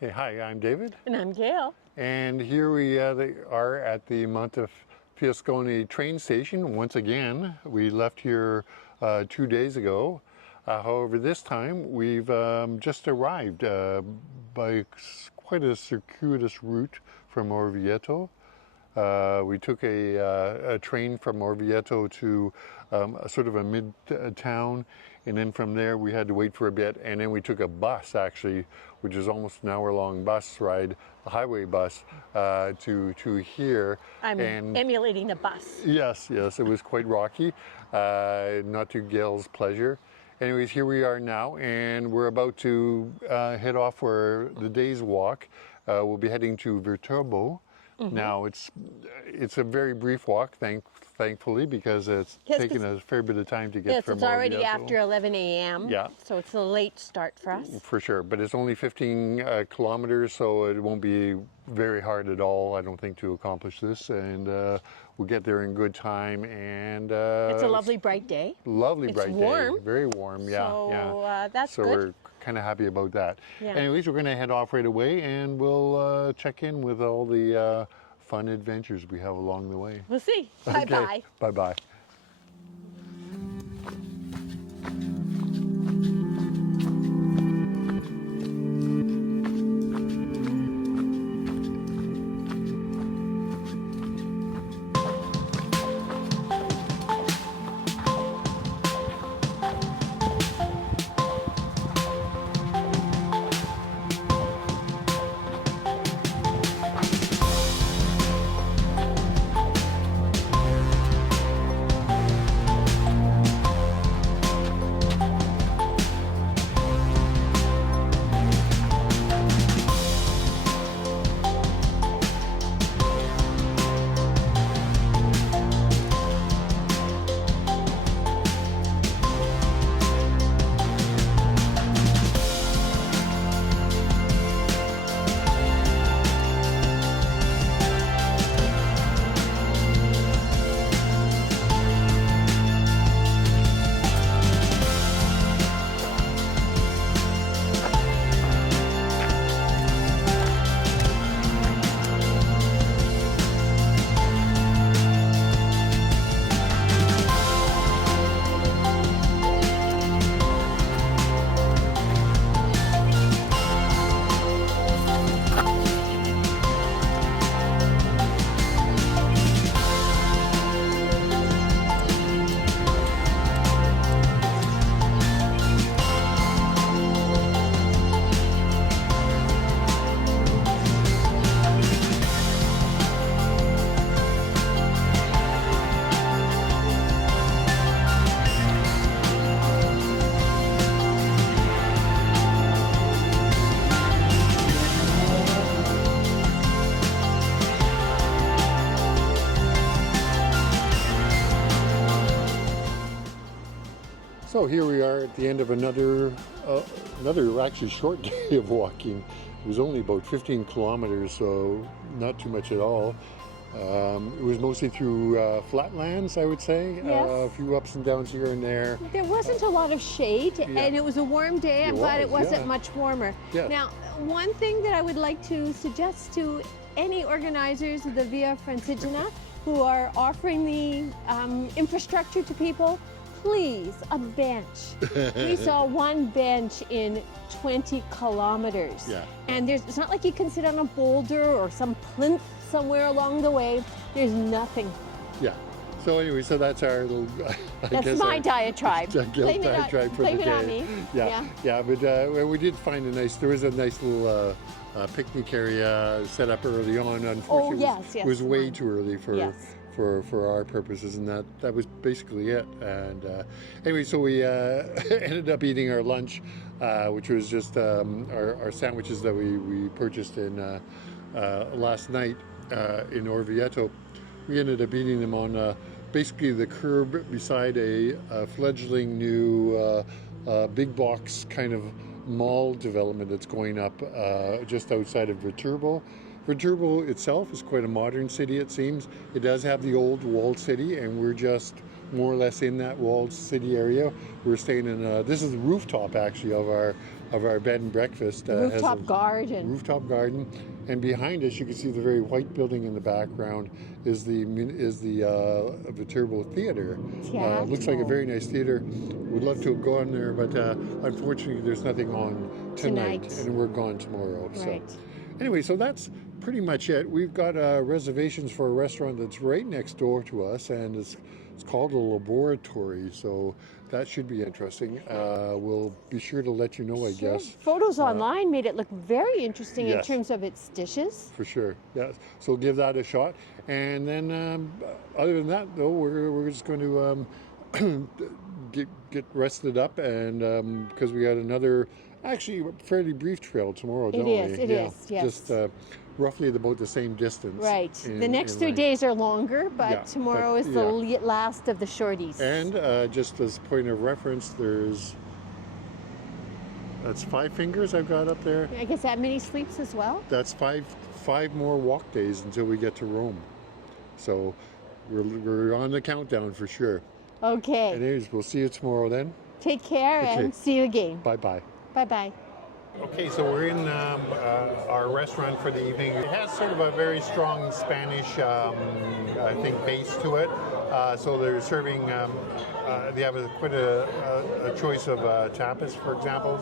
Hey, hi, I'm David. And I'm Gail. And here we are at the Montefiascone train station. Once again, we left here 2 days ago. However, this time we've just arrived by quite a circuitous route from Orvieto. We took a train from Orvieto to a sort of a mid-town, and then from there we had to wait for a bit, and then we took a bus actually, which is almost an hour-long bus ride, a highway bus, to here. I'm emulating the bus. Yes, it was quite rocky, not to Gail's pleasure. Anyways, here we are now, and we're about to head off for the day's walk. We'll be heading to Viterbo. Mm-hmm. Now it's a very brief walk, thankfully, because it's taken a fair bit of time to get from It's already Orvieto. After 11 a.m. Yeah. So it's a late start for us. For sure, but it's only 15 kilometers, so it won't be very hard at all, I don't think, to accomplish this, and we'll get there in good time. And it's a lovely bright day. Lovely bright warm. Day, very warm. Yeah, so, that's so good. We're kind of happy about that. Yeah. Anyways, we're going to head off right away, and we'll check in with all the fun adventures we have along the way. We'll see. Okay. Bye-bye. Bye-bye. So here we are at the end of another actually short day of walking. It was only about 15 kilometers, so not too much at all. It was mostly through flatlands, I would say. Yes. A few ups and downs here and there. There wasn't a lot of shade, and it was a warm day, but it wasn't much warmer. Yes. Now, one thing that I would like to suggest to any organizers of the Via Francigena who are offering the infrastructure to people, please, a bench. We saw one bench in 20 kilometers. Yeah. And it's not like you can sit on a boulder or some plinth somewhere along the way. There's nothing. Yeah. So anyway, so that's our little. That's my diatribe. Blame diatribe for the day. Blame it on me. Yeah. But we did find there was a nice little picnic area set up early on. Unfortunately, it was way too early for our purposes, and that was basically it. And anyway, so we ended up eating our lunch, which was just our sandwiches that we purchased in last night in Orvieto. We ended up eating them on basically the curb beside a fledgling new big box kind of mall development that's going up just outside of Viterbo. Viterbo itself is quite a modern city, it seems. It does have the old walled city, and we're just more or less in that walled city area. We're staying in, this is the rooftop actually of our of our bed and breakfast. Rooftop garden. Rooftop garden. And behind us, you can see the very white building in the background is the Viterbo Theater. Looks like a very nice theater. We'd love to go in there, but unfortunately, there's nothing on tonight. And we're gone tomorrow. Right. So anyway, so that's pretty much it. We've got reservations for a restaurant that's right next door to us, and it's called the Laboratory, so that should be interesting. We'll be sure to let you know, I guess. Photos online made it look very interesting in Yes. terms of its dishes. For sure, yeah. So give that a shot. And then other than that, though, we're just going to get rested up, and because we got another, actually, fairly brief trail tomorrow, don't we? It is, yes. Just roughly about the same distance. Right. The next 3 days are longer, but tomorrow is the last of the shorties. And just as a point of reference, that's 5 fingers I've got up there. I guess that many sleeps as well? That's five more walk days until we get to Rome. So we're on the countdown for sure. Okay. Anyways, we'll see you tomorrow then. Take care and see you again. Bye-bye. Bye-bye. Okay, so we're in our restaurant for the evening. It has sort of a very strong Spanish, I think, base to it. So they're serving, they have quite a choice of tapas, for example.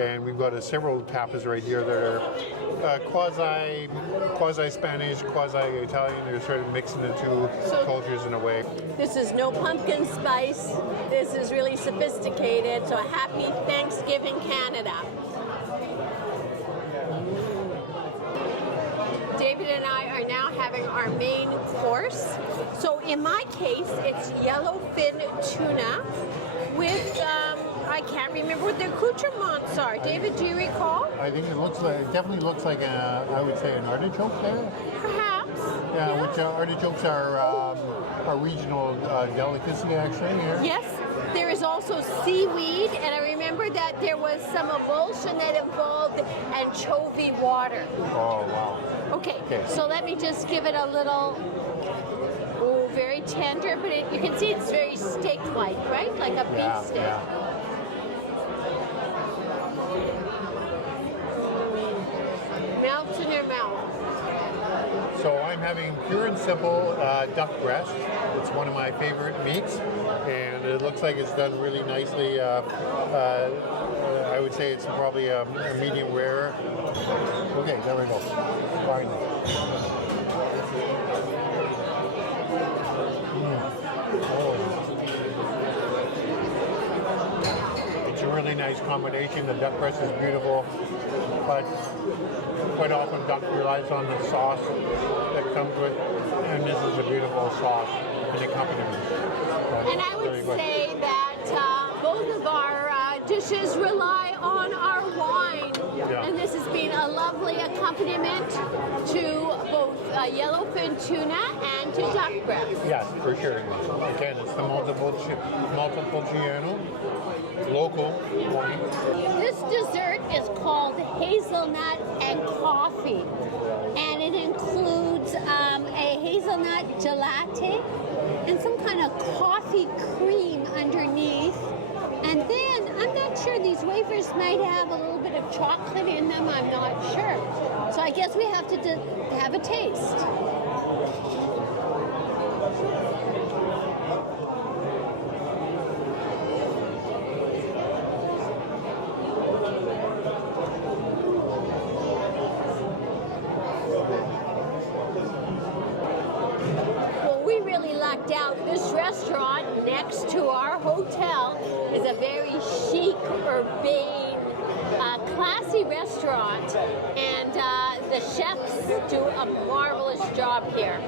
And we've got several tapas right here that are quasi-Spanish, quasi-Italian. They're sort of mixing the two cultures in a way. This is no pumpkin spice. This is really sophisticated. So happy Thanksgiving, Canada. David and I are now having our main course. So in my case, it's yellowfin tuna with, I can't remember what the accoutrements are. David, do you recall? I think it definitely looks like I would say an artichoke there. Perhaps. Yeah, which artichokes are a regional delicacy actually here. Yes. There is also seaweed, and I remember that there was some emulsion that involved anchovy water. Oh, wow. Okay, so let me just give it a little, very tender, but you can see it's very steak-like, right? Like a beef steak. Yeah. Melts in your mouth. So I'm having pure and simple duck breast. It's one of my favorite meats, and it looks like it's done really nicely. I would say it's probably a medium rare. Okay, there we go. Finally. It's a really nice combination. The duck breast is beautiful, but quite often duck relies on the sauce that comes with, and this is a beautiful sauce and accompaniment. And I would say that both of our dishes rely on our wine, and this has been a lovely accompaniment to both yellowfin tuna and to duck breast. Yes, for sure. Again, it's the Montefiascone local wine. This dessert is called hazelnut and coffee, and it includes a hazelnut gelati and some kind of coffee cream underneath. And then, I'm not sure, these wafers might have a little bit of chocolate in them, I'm not sure. So I guess we have to have a taste. Out. This restaurant next to our hotel is a very chic, urbane, classy restaurant, and the chefs do a marvelous job here.